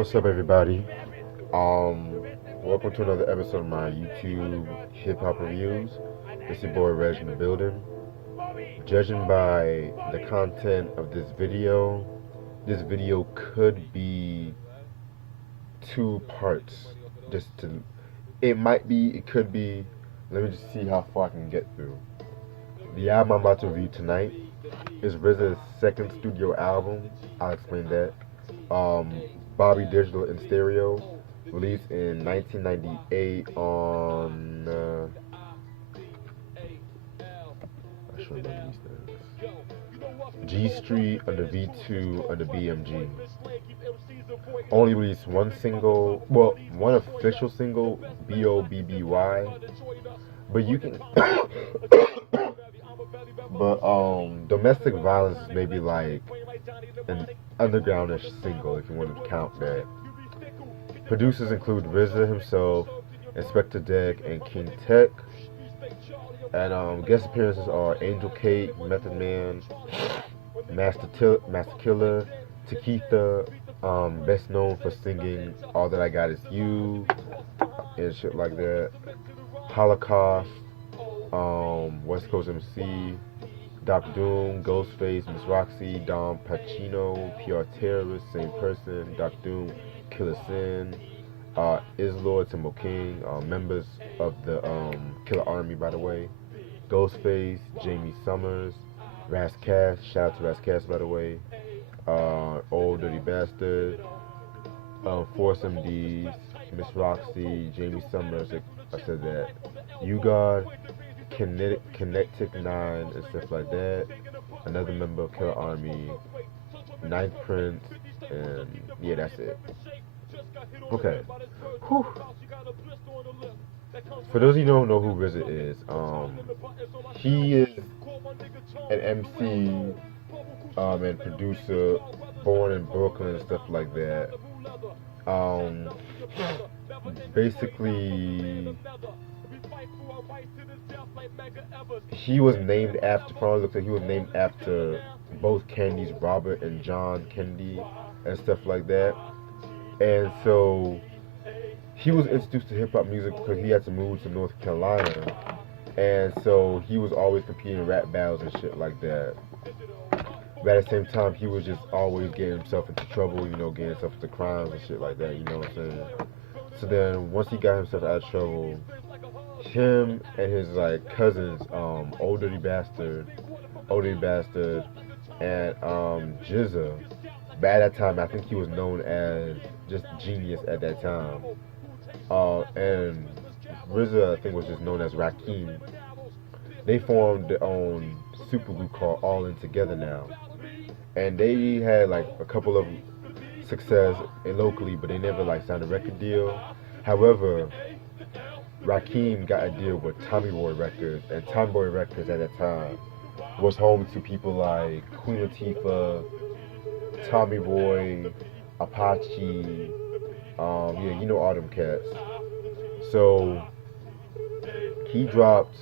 What's up, everybody? Um, Welcome to another episode of my YouTube hip hop reviews. It's your boy Reg in the building. Judging by the content of this video could be two parts. Just to, it might be, it could be. Let me just see how far I can get through. The album I'm about to review tonight is RZA's second studio album. I'll explain that. Um, Bobby Digital in Stereo, released in 1998 on. I should remember these things. G Street under V2 under BMG. Only released one single, well, one official single, B.O.B.B.Y. But you can, but domestic violence is maybe like an undergroundish single if you want to count that. Producers include RZA himself, Inspector Deck, and King Tech. And guest appearances are Angel Kate, Method Man, Master Killer, Takitha, best known for singing All That I Got Is You and shit like that. Holocaust, West Coast MC, Doc Doom, Ghostface, Miss Roxy, Dom Pacino, PR Terrorist, same person, Doc Doom, Killer Sin, Islord, Timbo King, members of the Killer Army, by the way, Ghostface, Jamie Summers, Ras Kass, shout out to Ras Kass, by the way, Old Dirty Bastard, Force MDs, Miss Roxy, Jamie Summers, I said that, You God, Kinetic 9, and stuff like that, another member of Killer Army, Ninth Prince, and yeah, that's it. Okay. Whew. For those of you who don't know who RZA is, he is an MC and producer, born in Brooklyn and stuff like that. Um, Basically, he was named after. Probably looks like he was named after both Kennedys, Robert and John Kennedy, and stuff like that. And so he was introduced to hip hop music because he had to move to North Carolina, and so he was always competing in rap battles and shit like that. But at the same time, he was just always getting himself into trouble, getting himself into crimes and shit like that. You know what I'm saying? So then once he got himself out of trouble, him and his like cousins, Old Dirty Bastard, and RZA. But at that time, I think he was known as just Genius at that time. And RZA, I think, was just known as Rakim. They formed their own supergroup called All In Together now, and they had like a couple of success locally, but they never like signed a record deal. However, Rakim got a deal with Tommy Boy Records, and Tommy Boy Records at that time was home to people like Queen Latifah, Tommy Boy, Apache, yeah, all them cats. So he dropped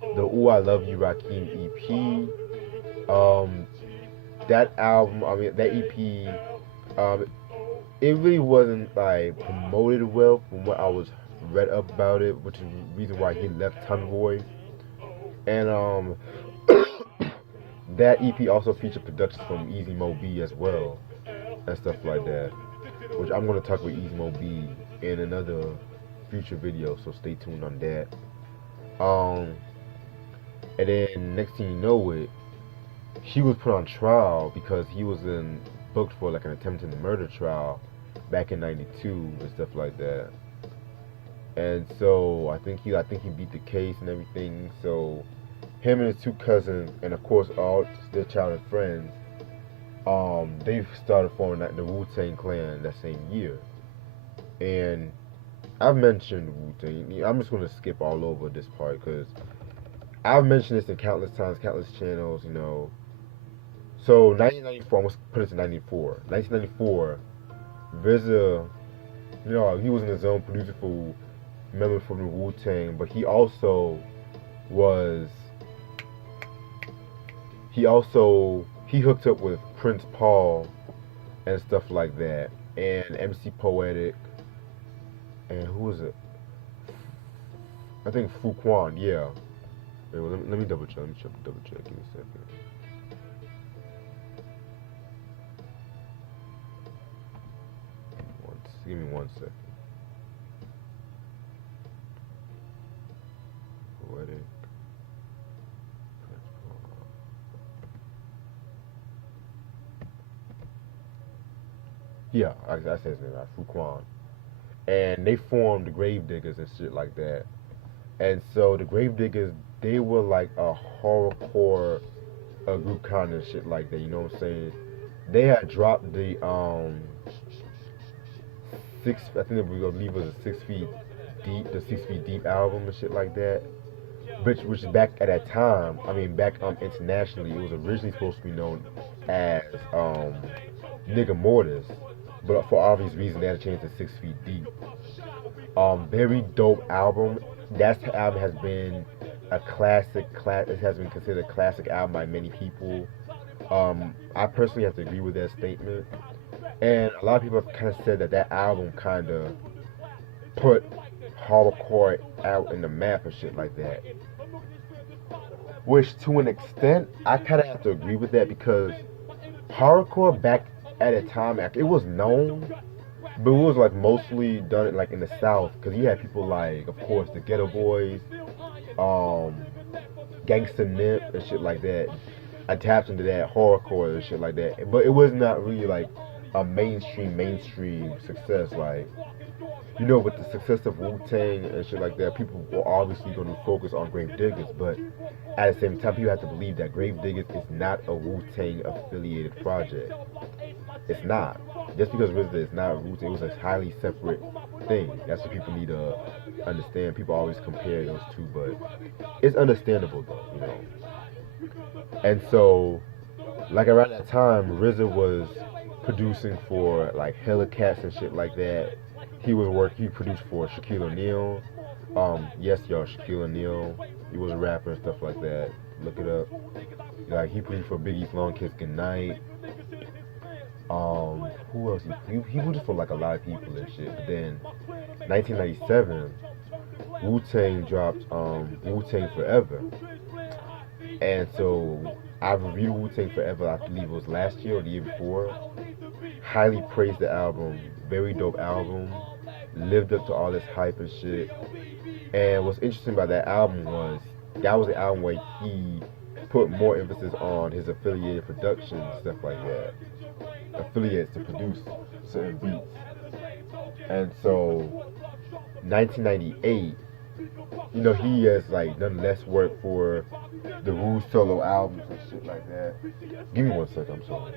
the Ooh I Love You Rakim EP. That album, that EP, it really wasn't like promoted well from what I was read up about it, which is the reason why he left Tommy Boy. And that EP also featured productions from Easy Mo B as well, and stuff like that, which I'm going to talk about Easy Mo B in another future video, so stay tuned on that. And then next thing you know it, he was put on trial because he was booked for like an attempted murder trial back in '92 and stuff like that. And so I think he beat the case and everything. So him and his two cousins, and of course all their childhood friends, they started forming the Wu-Tang Clan that same year. And I've mentioned Wu-Tang. I'm just gonna skip all over this part because I've mentioned this in countless times, countless channels. So 1994, I'm gonna put it to 94. 1994, RZA, he was in his own producer for member from the Wu-Tang, but was he hooked up with Prince Paul and stuff like that. And MC Poetic, and who was it? I think Fuquan, yeah. Wait, well, let me double check. Double check. Give me a second. Give me 1 second. Poetic. Yeah, I said his name right, Fuquan. And they formed the Gravediggers and shit like that. And so the Gravediggers, they were like a horrorcore group kind of shit like that. You know what I'm saying? They had dropped the six. I think it was, I believe it was a 6 feet deep, the 6 feet deep album and shit like that. Which back at that time, I mean back internationally, it was originally supposed to be known as Nigga Mortis, but for obvious reasons they had to change to 6 feet deep. Very dope album. That album has been a classic. It has been considered a classic album by many people. I personally have to agree with that statement. And a lot of people have kind of said that that album kind of put hardcore out in the map and shit like that. Which, to an extent, I kind of have to agree with that because hardcore back at a time, it was known, but it was like mostly done like in the South because you had people like, of course, the Ghetto Boys, um, Gangsta Nip and shit like that, attached into that horrorcore and shit like that. But it was not really like a mainstream success. Like, you know, with the success of Wu-Tang and shit like that, people were obviously going to focus on Grave Diggers, but at the same time, people have to believe that Grave Diggers is not a Wu-Tang affiliated project. It's not. Just because RZA is not Wu-Tang, it was a highly separate thing. That's what people need to understand. People always compare those two, but it's understandable though, you know. And so, like around that time, RZA was producing for like Hellcats and shit like that. He produced for Shaquille O'Neal. Yes, y'all, Shaquille O'Neal. He was a rapper and stuff like that. Look it up. Like he produced for Biggie's Long Kiss Goodnight. Who else? He produced for like a lot of people and shit. But then, 1997, Wu Tang dropped Wu Tang Forever, and so I reviewed Wu Tang Forever. I believe it was last year or the year before. Highly praised the album. Very dope album. Lived up to all this hype and shit. And what's interesting about that album was that was the album where he put more emphasis on his affiliated productions, stuff like that. Affiliates to produce certain beats. And so 1998, you know, he has like done less work for the Wu solo albums and shit like that. Give me 1 second, I'm sorry.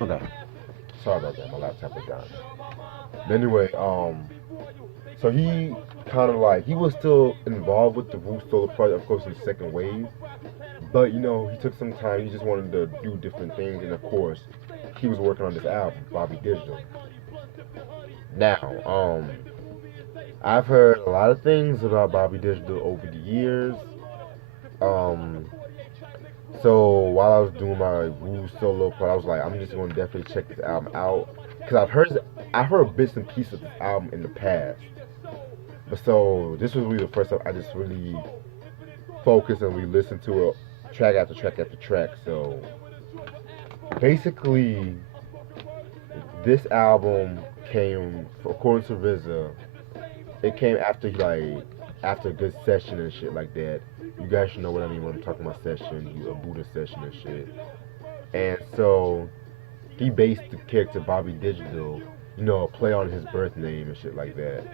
Okay. Sorry about that. My laptop was down. But anyway, so he kind of like he was still involved with the Wu solo project, of course, in the second wave. But you know, he took some time. He just wanted to do different things, and of course, he was working on this album, Bobby Digital. Now, I've heard a lot of things about Bobby Digital over the years. Um, so while I was doing my Wu solo part, I was like, I'm just going to definitely check this album out because I've heard bits and pieces of this album in the past. But so this was really the first time I just really focused and we listened to it track after track after track. So basically, this album came, according to RZA, it came after after a good session and shit like that. You guys should know what I mean when I'm talking about session, a Buddha session and shit. And so he based the character Bobby Digital, you know, a play on his birth name and shit like that.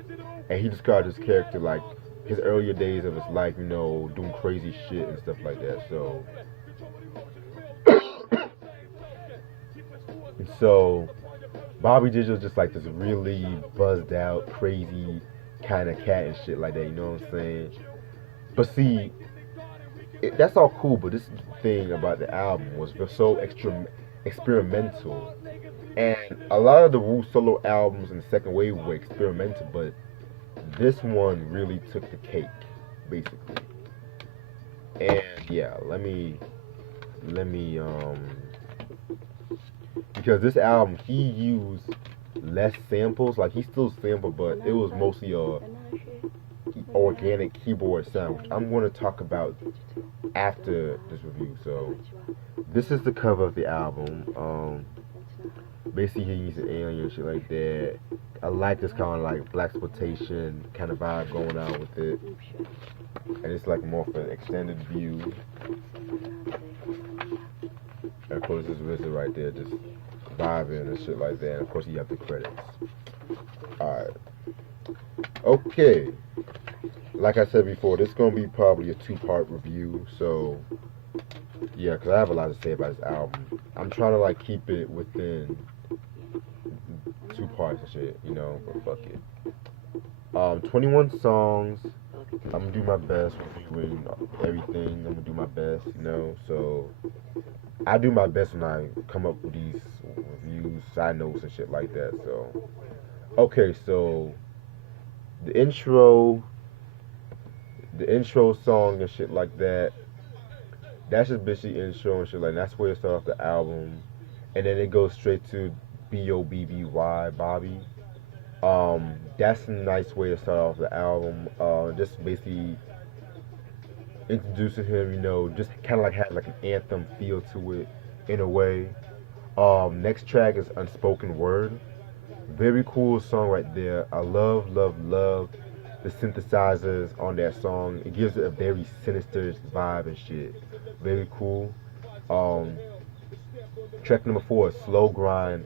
And he described his character like his earlier days of his life, you know, doing crazy shit and stuff like that. So Bobby Digital just like this really buzzed out, crazy kind of cat and shit like that. You know what I'm saying? But see, that's all cool. But this is the thing about the album was so experimental, and a lot of the Wu solo albums in the second wave were experimental, but this one really took the cake, basically. And yeah, let me because this album he used less samples. Like he still sampled, but it was mostly a organic keyboard sound, which I'm going to talk about after this review. So this is the cover of the album. Basically he used an alien and shit like that. I like this kind of like black exploitation kind of vibe going on with it, and it's like more of an extended view. And of course, this RZA right there just vibing and shit like that. And of course, you have the credits. Alright. Okay. Like I said before, this is going to be probably a two-part review. So, yeah, because I have a lot to say about this album. I'm trying to, like, keep it within 2 parts and shit, you know, but fuck it. 21 songs. I'm going to do my best reviewing everything. I'm going to do my best, you know, so I do my best when I come up with these reviews, side notes, and shit like that. So, okay, so the intro song and shit like that. That's just basically intro and shit like that. That's where it starts off the album, and then it goes straight to B.O.B.B.Y. Bobby. That's a nice way to start off the album. Just basically introducing him, you know, just kind of like had like an anthem feel to it in a way. Next track is Unspoken Word. Very cool song right there. I love the synthesizers on that song. It gives it a very sinister vibe and shit. Very cool. Um, Track number 4 is Slow Grind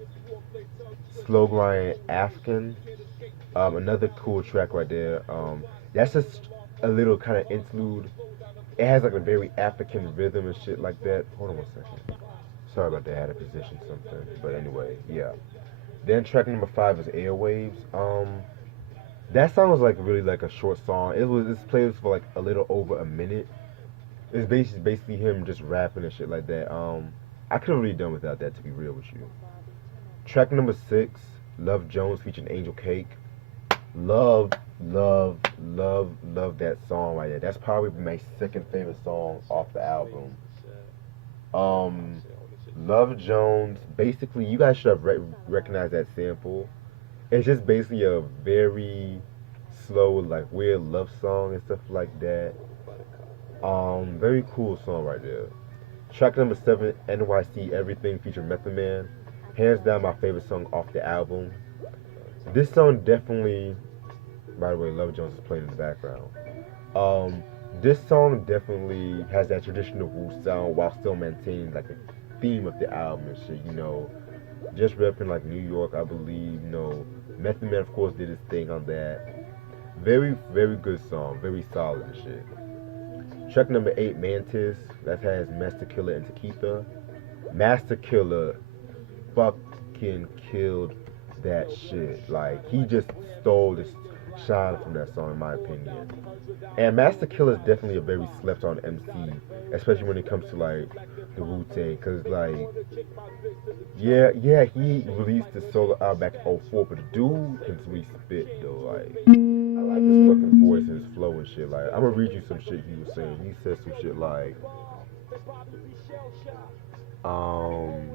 African. Another cool track right there. That's just a little kind of interlude. It has like a very African rhythm and shit like that. Hold on 1 second. Sorry about that. I had to position something. But anyway, yeah. Then track number 5 is Airwaves. That song was like really like a short song. It's played for like a little over a minute. It's basically him just rapping and shit like that. I could have really done without that, to be real with you. Track number 6, Love Jones featuring Angel Cake. Love, love that song right there. That's probably my second favorite song off the album. Um, Love Jones. Basically, you guys should have recognized that sample. It's just basically a very slow, like weird love song and stuff like that. Very cool song right there. Track number 7, N.Y.C. Everything featuring Method Man. Hands down my favorite song off the album. This song definitely, by the way, Love Jones is playing in the background. Um, this song definitely has that traditional Wu sound while still maintaining like the theme of the album and shit, you know. Just repping like New York, I believe, you know. Method Man, of course, did his thing on that. Very good song, very solid and shit. Track number 8, Mantis, that has Master Killer and Takitha. Master Killer fucking killed that shit. Like, he just stole the shine from that song, in my opinion. And Master Killer is definitely a very slept on MC, especially when it comes to like the Wu-Tang, cause like, yeah, he released the solo album back in '04, but the dude can really spit though. Like, I like his fucking voice and his flow and shit. Like, I'm gonna read you some shit he was saying. He said some shit like, um,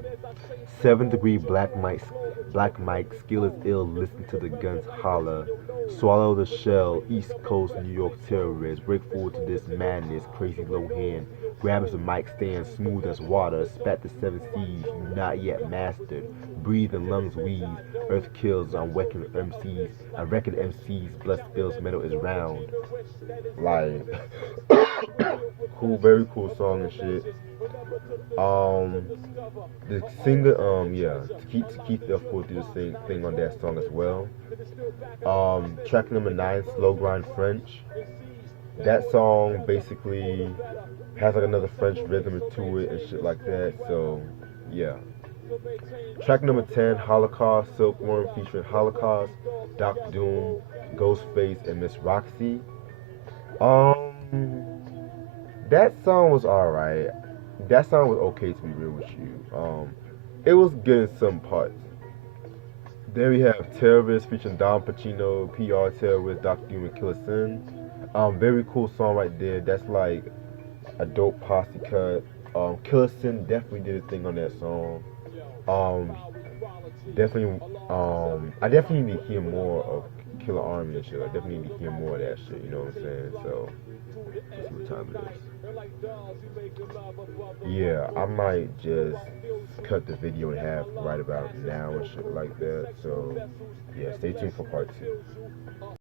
7th degree Black Mike, skill is ill, listen to the guns holler. Swallow the shell, East Coast, New York terrorists. Break forward to this madness, crazy low hand. Grab as a mic stand, smooth as water. Spat the 7 seas, you not yet mastered. Breathe and lungs wheeze. Earth kills on record MCs. On record MCs, blood spills, metal is round. Like, cool, very cool song and shit. Um, the singer, yeah, Keith, of course, did the same thing on that song as well. Track number 9, Slow Grind French. That song basically has like another French rhythm to it and shit like that. So, yeah. Track number 10, Holocaust, Silkworm featuring Holocaust, Doc Doom. Ghostface and Miss Roxy. Um, that song was alright. That song was okay to be real with you. It was good in some parts. Then we have Terrorist featuring Don Pacino, PR Terrorist, Dr. Doom, and Killer Sin. Very cool song right there. That's like a dope posse cut. Killer Sin definitely did a thing on that song. Um, definitely. I definitely need to hear more of Killer Army and shit. I definitely need to hear more of that shit. You know what I'm saying? So let's see what time it is. Yeah, I might just cut the video in half right about now and shit like that. So yeah, stay tuned for part two.